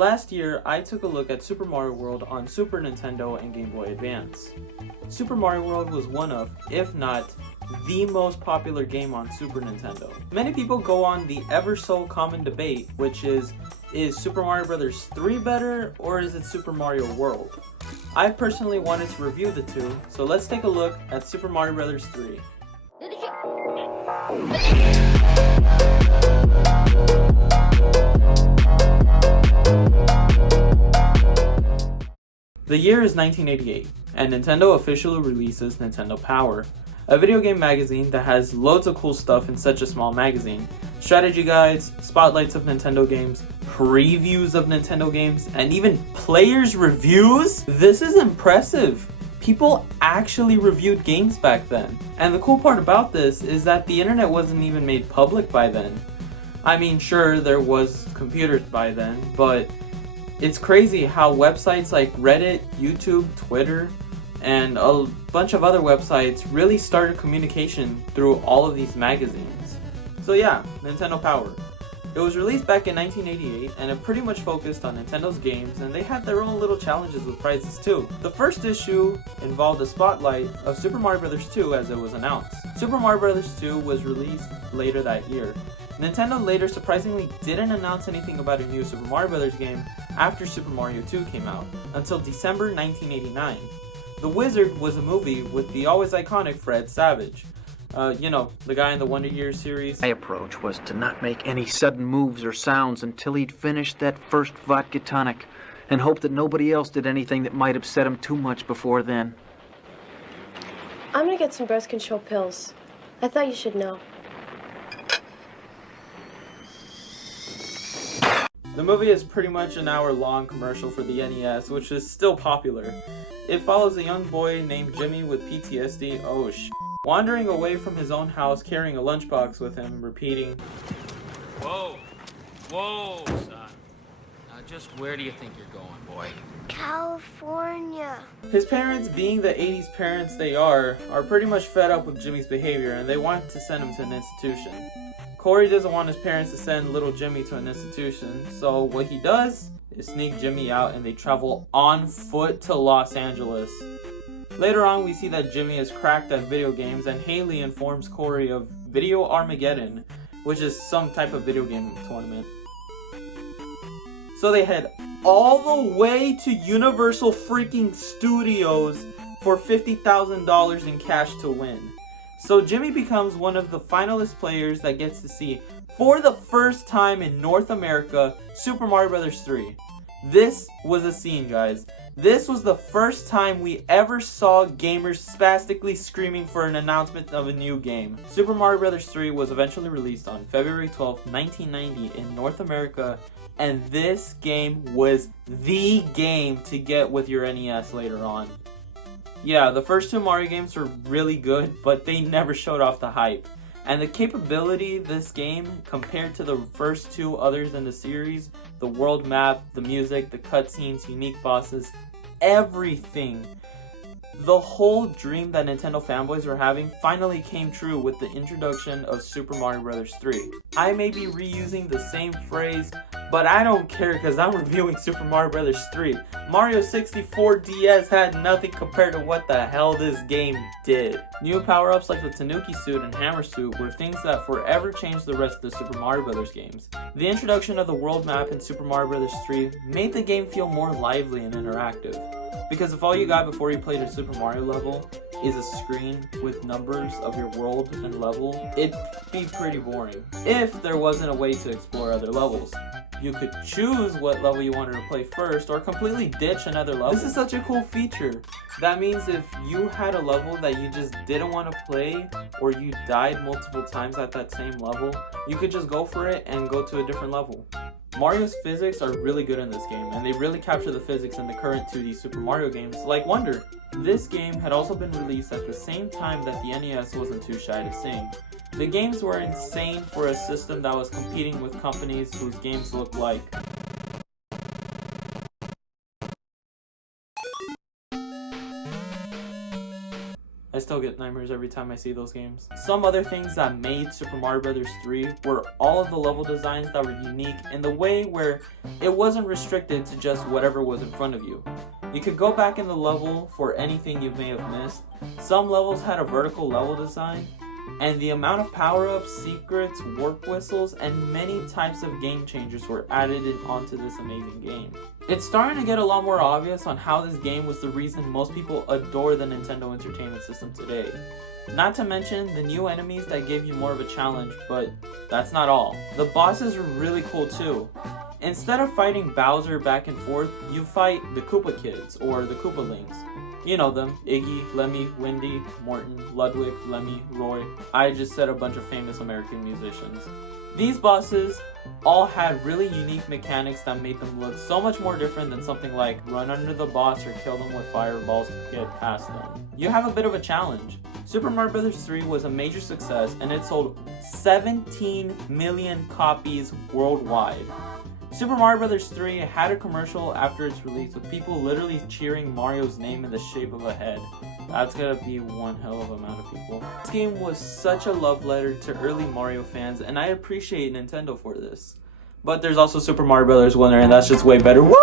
Last year, I took a look at Super Mario World on Super Nintendo and Game Boy Advance. Super Mario World was one of, if not, the most popular game on Super Nintendo. Many people go on the ever so common debate, which is Super Mario Bros. 3 better or is it Super Mario World? I personally wanted to review the two, so let's take a look at Super Mario Bros. 3. The year is 1988, and Nintendo officially releases Nintendo Power, a video game magazine that has loads of cool stuff in such a small magazine. Strategy guides, spotlights of Nintendo games, previews of Nintendo games, and even players' reviews? This is impressive! People actually reviewed games back then. And the cool part about this is that the internet wasn't even made public by then. I mean, sure, there was computers by then, but it's crazy how websites like Reddit, YouTube, Twitter, and a bunch of other websites really started communication through all of these magazines. So yeah, Nintendo Power. It was released back in 1988, and it pretty much focused on Nintendo's games, and they had their own little challenges with prizes too. The first issue involved a spotlight of Super Mario Bros. 2 as it was announced. Super Mario Bros. 2 was released later that year. Nintendo later surprisingly didn't announce anything about a new Super Mario Bros. Game after Super Mario 2 came out, until December 1989. The Wizard was a movie with the always iconic Fred Savage. You know, the guy in the Wonder Years series. My approach was to not make any sudden moves or sounds until he'd finished that first vodka tonic, and hope that nobody else did anything that might upset him too much before then. I'm gonna get some birth control pills. I thought you should know. The movie is pretty much an hour-long commercial for the NES, which is still popular. It follows a young boy named Jimmy with PTSD, wandering away from his own house carrying a lunchbox with him, repeating, Whoa, son. Now just where do you think you're going, boy? California. His parents, being the 80s parents they are pretty much fed up with Jimmy's behavior and they want to send him to an institution. Corey doesn't want his parents to send little Jimmy to an institution, so what he does is sneak Jimmy out and they travel on foot to Los Angeles. Later on, we see that Jimmy is cracked at video games, and Haley informs Corey of Video Armageddon, which is some type of video game tournament. So they head all the way to Universal freaking Studios for $50,000 in cash to win. So Jimmy becomes one of the finalist players that gets to see, for the first time in North America, Super Mario Bros. 3. This was a scene, guys. This was the first time we ever saw gamers spastically screaming for an announcement of a new game. Super Mario Bros. 3 was eventually released on February 12, 1990 in North America, and this game was the game to get with your NES later on. Yeah, the first two Mario games were really good, but they never showed off the hype. And the capability of this game, compared to the first two others in the series, the world map, the music, the cutscenes, unique bosses, everything. The whole dream that Nintendo fanboys were having finally came true with the introduction of Super Mario Bros. 3. I may be reusing the same phrase, but I don't care because I'm reviewing Super Mario Bros. 3. Mario 64 DS had nothing compared to what the hell this game did. New power-ups like the Tanuki suit and Hammer suit were things that forever changed the rest of the Super Mario Bros. Games. The introduction of the world map in Super Mario Bros. 3 made the game feel more lively and interactive. Because if all you got before you played a Super Mario level is a screen with numbers of your world and level, it'd be pretty boring. If there wasn't a way to explore other levels. You could choose what level you wanted to play first or completely ditch another level. This is such a cool feature. That means if you had a level that you just didn't want to play or you died multiple times at that same level, you could just go for it and go to a different level. Mario's physics are really good in this game, and they really capture the physics in the current 2D Super Mario games, like Wonder. This game had also been released at the same time that the NES wasn't too shy to sing. The games were insane for a system that was competing with companies whose games looked like still get nightmares every time I see those games. Some other things that made Super Mario Bros. 3 were all of the level designs that were unique in the way where it wasn't restricted to just whatever was in front of you. You could go back in the level for anything you may have missed. Some levels had a vertical level design, and the amount of power-ups, secrets, warp whistles, and many types of game changers were added onto this amazing game. It's starting to get a lot more obvious on how this game was the reason most people adore the Nintendo Entertainment System today. Not to mention the new enemies that gave you more of a challenge, but that's not all. The bosses were really cool too. Instead of fighting Bowser back and forth, you fight the Koopa Kids, or the Koopalings. You know them: Iggy, Lemmy, Wendy, Morton, Ludwig, Lemmy, Roy. I just said a bunch of famous American musicians. These bosses all had really unique mechanics that made them look so much more different than something like run under the boss or kill them with fireballs to get past them. You have a bit of a challenge. Super Mario Bros. 3 was a major success and it sold 17 million copies worldwide. Super Mario Bros. 3 had a commercial after its release with people literally cheering Mario's name in the shape of a head. That's gotta be one hell of amount of people. This game was such a love letter to early Mario fans, and I appreciate Nintendo for this. But there's also Super Mario Bros. Wonder, and that's just way better. Woo!